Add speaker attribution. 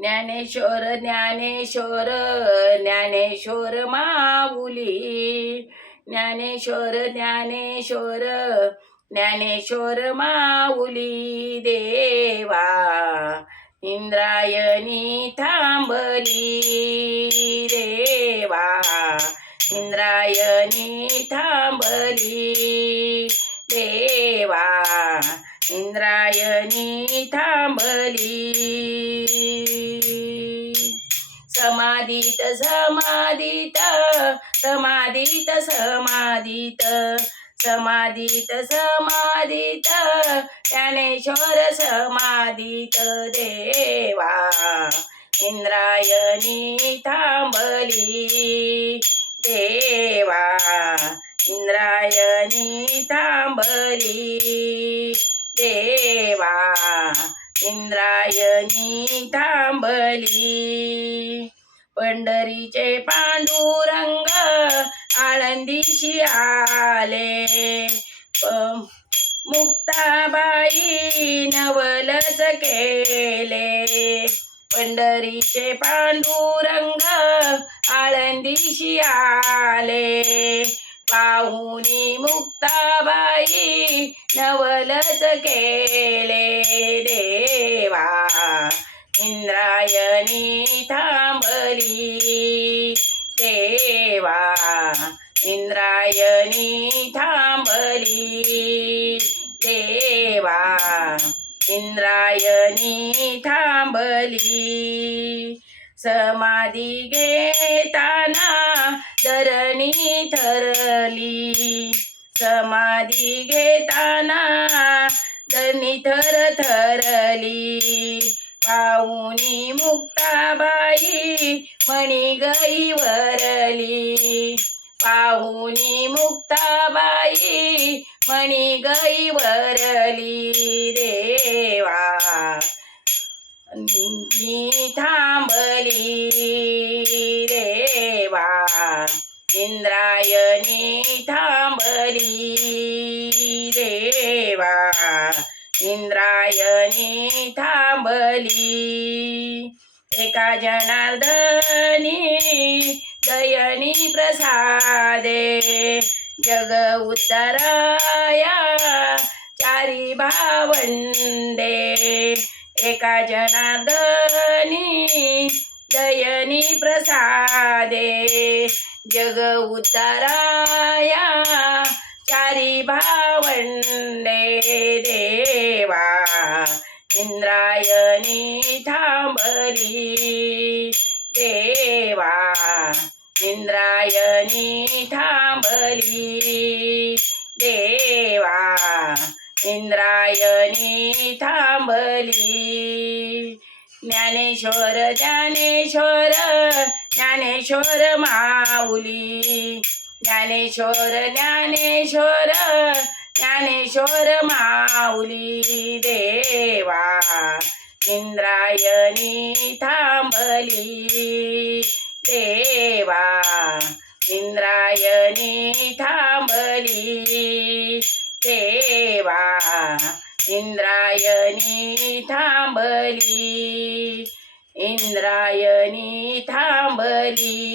Speaker 1: ज्ञानेश्वर ज्ञानेश्वर ज्ञानेश्वर माऊली. ज्ञानेश्वर ज्ञानेश्वर ज्ञानेश्वर माऊली देवा. इंद्रायणी थांबली देवा. इंद्रायणी थांबली देवा. इंद्रायणी थांबली समाधित समाधित समाधित समाधित समाधित समाधित ज्ञानेश्वर समाधित देवा. इंद्रायणी थांबली देवा. इंद्रायणी थांबली देवा. इंद्रायणी थांबली पंढरीचे पांडुरंग आळंदीशी आले. मुक्ताबाई नवलच केले. पंढरीचे पांडुरंग आळंदीशी आले. पाहुनी मुक्ताबाई नवलच केले. देवा इंद्राय इंद्रायणी थांबली. देवा इंद्रायणी थांबली. समाधी घेताना धरणी थरली समाधी घेताना धरणी थर थरली. पाऊनी मुक्ताबाई म्हणी गई देवा. मी थांबली देवा. इंद्रायणी थांबली देवा. इंद्रायणी थांबली. एका जनार्दनी दयनी प्रसादे. जग उद्धाराया सारी भावंडे एका जनादनी दयनी प्रसादे जग उद्धाराया चारी भावंडे देवा इंद्रायणी थांबली देवा इंद्रायणी थांबली देवा. इंद्रायणी थांबली. ज्ञानेश्वर ज्ञानेश्वर ज्ञानेश्वर माऊली. ज्ञानेश्वर ज्ञानेश्वर ज्ञानेश्वर माऊली. देवा इंद्रायणी थांबली. देवा इंद्रायणी थांबली. देवा इंद्रायणी थांबली इंद्रायणी थांबली. थांबली